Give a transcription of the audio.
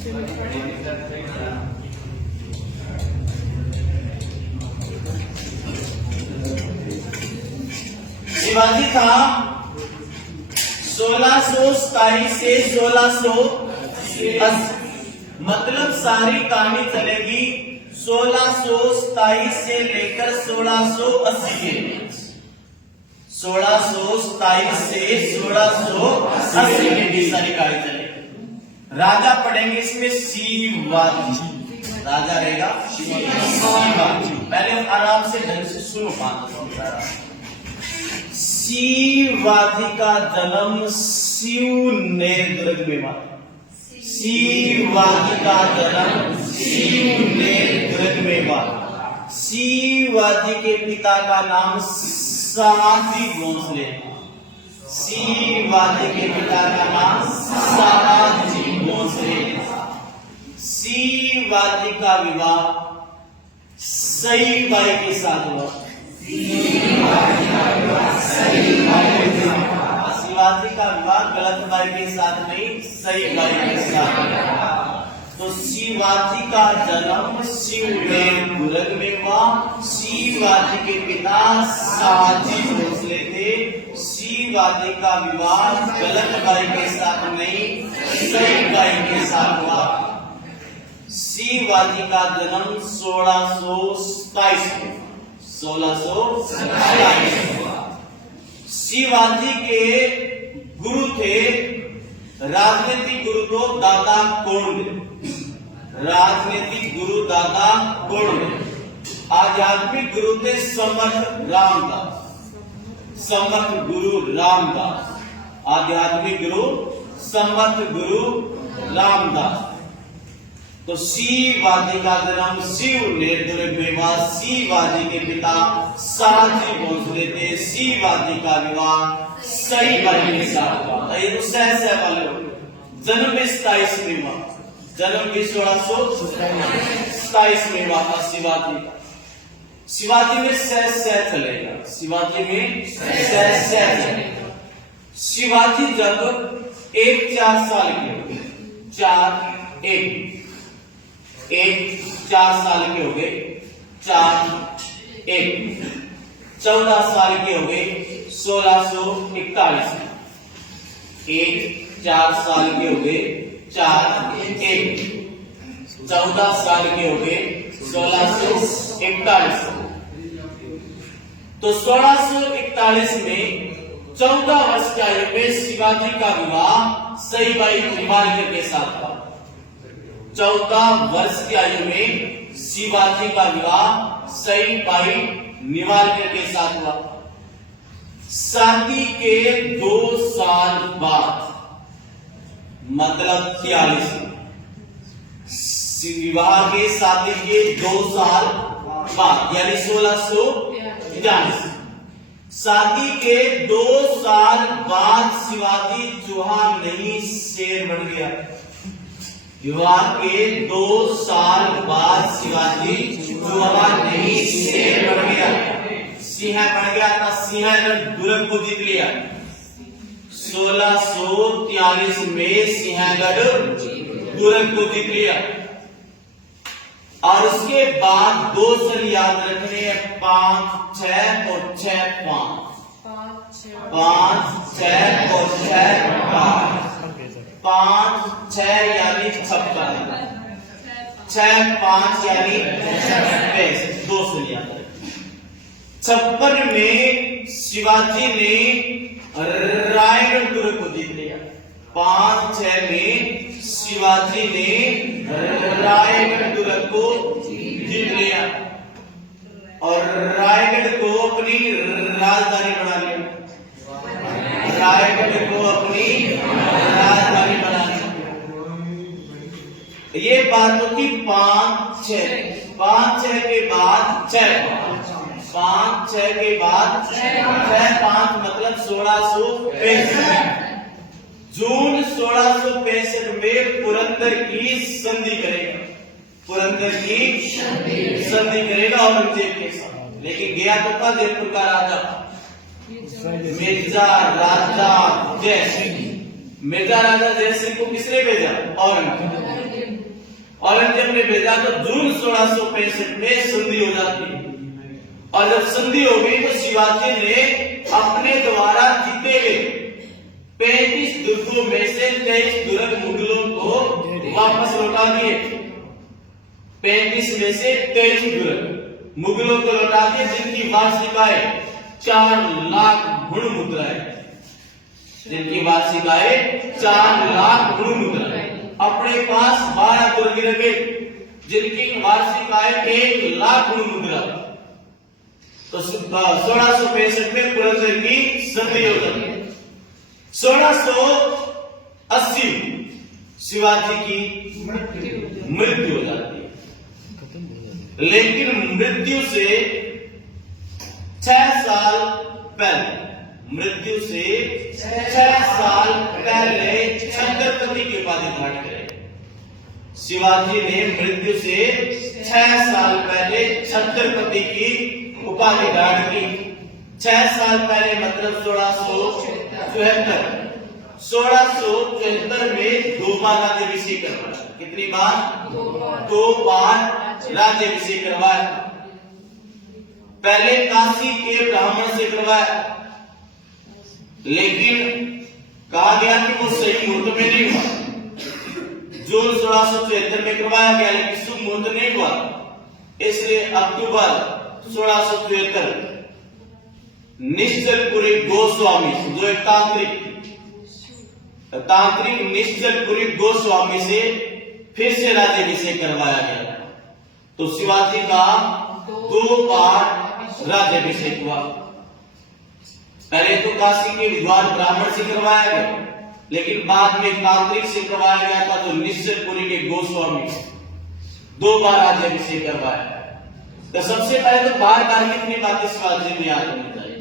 शिवाजी था 1627 से 1680, मतलब सारी कहानी चलेगी 1627 से लेकर 1680 के बीच। 1627 से 1680 के बीच सारी कहानी चलेगी। राजा पढ़ेंगे इसमें शिवाजी, राजा रहेगा शिवाजी। पहले हम आराम से ढंग से सुनो पाना। शिवाजी का जन्म शिव ने दुर्ग में हुआ। शिवाजी का जन्म शिव ने दुर्ग में हुआ। शिवाजी के पिता का नाम सयाजी भोसले। शिवाजी के पिता का नाम सयाजी भोसले। शिवाजी का विवाह सईबाई के साथ हुआ। शिवाजी का विवाह गलत बाई के साथ नहीं, सही बाई के साथ। तो शिवाजी का जन्म शिव ने दुर्ग में हुआ। शिवाजी के पिता सयाजी भोसले थे। शिवाजी का विवाह गलत बाई के साथ नहीं, सही बाई के साथ हुआ। शिवाजी का जन्म 1627 में, 1627। शिवाजी के गुरु थे, राजनीतिक गुरु तो दादा कोंड, राजनीतिक गुरु दादा कोंड। आध्यात्मिक गुरु थे समर्थ रामदास, समर्थ गुरु रामदास। आध्यात्मिक गुरु समर्थ गुरु रामदास। तो शिवाजी का जन्म शिव ने दुर्ग में हुआ। शिवाजी के पिता सयाजी भोसले थे। शिवाजी का विवाह सईबाई के साथ हुआ। ये तो सह वाले हो। जन्म 27 में हुआ, जन्म भी 1627 में हुआ था शिवाजी का। शिवाजी में सह चलेगा, शिवाजी में सह चलेगा। शिवाजी जब 4 साल के हो गए, 4 साल के हो गए, 14 साल के हो गए 1641 में। 4 साल के हो गए 14 साल के हो गए 1641। तो 1641 में 14 वर्ष की आयु में शिवाजी का विवाह सईबाई निवालकर के साथ हुआ। 14 वर्ष की आयु में शिवाजी का विवाह सईबाई निवालकर के साथ हुआ। शादी के 2 साल बाद, मतलब 43, विवाह के शादी के 2 साल बाद यानी 1640, शादी के 2 साल बाद शिवाजी चूहा नहीं शेर बन गया। विवाह के 2 साल बाद शिवाजी चूहा नहीं शेर बन गया, सिंह बन गया था। सिंह ने दुर्ग को जीत लिया। 1643 में सिंहगढ़ दुर्ग को जीत लिया। और उसके बाद 2 साल याद रखने हैं, 5, 6 और 6, 5, 6 और 6, 5, 6 यानी 56, 6, 5 यानी 56, 2 साल याद रखने। 56 में शिवाजी ने रायगढ़ दुर्ग को जीत लिया। 5-6 में शिवाजी ने रायगढ़ दुर्ग को जीत लिया और रायगढ़ को अपनी राजधानी बना लिया। रायगढ़ को अपनी राजधानी बना लिया। ये बात होती 5-6 के बाद 5-6 के बाद 6-5 मतलब 1665। जून 1665 में पुरंदर की संधि करेगा, पुरंदर की संधि करेगा औरंगजेब के साथ। लेकिन गया तो था जयपुर का राजा मिर्जा राजा जय सिंह। मिर्जा राजा जय सिंह को किसने भेजा? औरंगजेब। औरंगजेब ने भेजा तो जून 1665 में संधि हो जाती है। और जब संधि हो गई तो शिवाजी ने अपने द्वारा जीते गए 35 दुर्गों में से 23 दुर्ग मुगलों को वापस लौटा दिए। 35 में से 23 दुर्ग मुगलों को लौटा दिए, जिनकी वार्षिक आय 4 लाख गुण मुद्रा है। जिनकी वार्षिक आय 4 लाख गुण मुद्रा है। अपने पास 12 दुर्ग रखे, जिनकी वार्षिक आय 1 लाख गुण मुद्रा। तो 1665 में पुरंदर की संधि हो जाती है। 1680 शिवाजी की मृत्यु हो जाती है, लेकिन मृत्यु से 6 साल पहले छत्रपति की उपाधि धारण करें। शिवाजी ने मृत्यु से 6 साल पहले छत्रपति की उपाधि धारण की। 6 साल पहले मतलब 1674 में 2 बार राज्याभिषेक करवाया। कितनी बार? 2 बार राज्याभिषेक करवाया। पहले काशी के ब्राह्मण से करवाया, लेकिन कहा गया कि वो सही मुहूर्त में नहीं हुआ। जून 1674 में करवाया गया, लेकिन शुभ मुहूर्त नहीं हुआ, इसलिए अक्टूबर 1674 निश्चलपुरी गोस्वामी, जो एक तांत्रिक निश्चलपुरी गोस्वामी से फिर से राज्याभिषेक करवाया गया। तो शिवाजी का 2 बार राज्याभिषेक हुआ। पहले तो काशी के विद्वान ब्राह्मण से करवाया गया, लेकिन बाद में तांत्रिक से करवाया गया था, तो निश्चलपुरी के गोस्वामी 2 बार राज्याभिषेक करवाया। तो सबसे पहले तो बार बार कितनी बातें शिवाजी ने याद होनी चाहिए।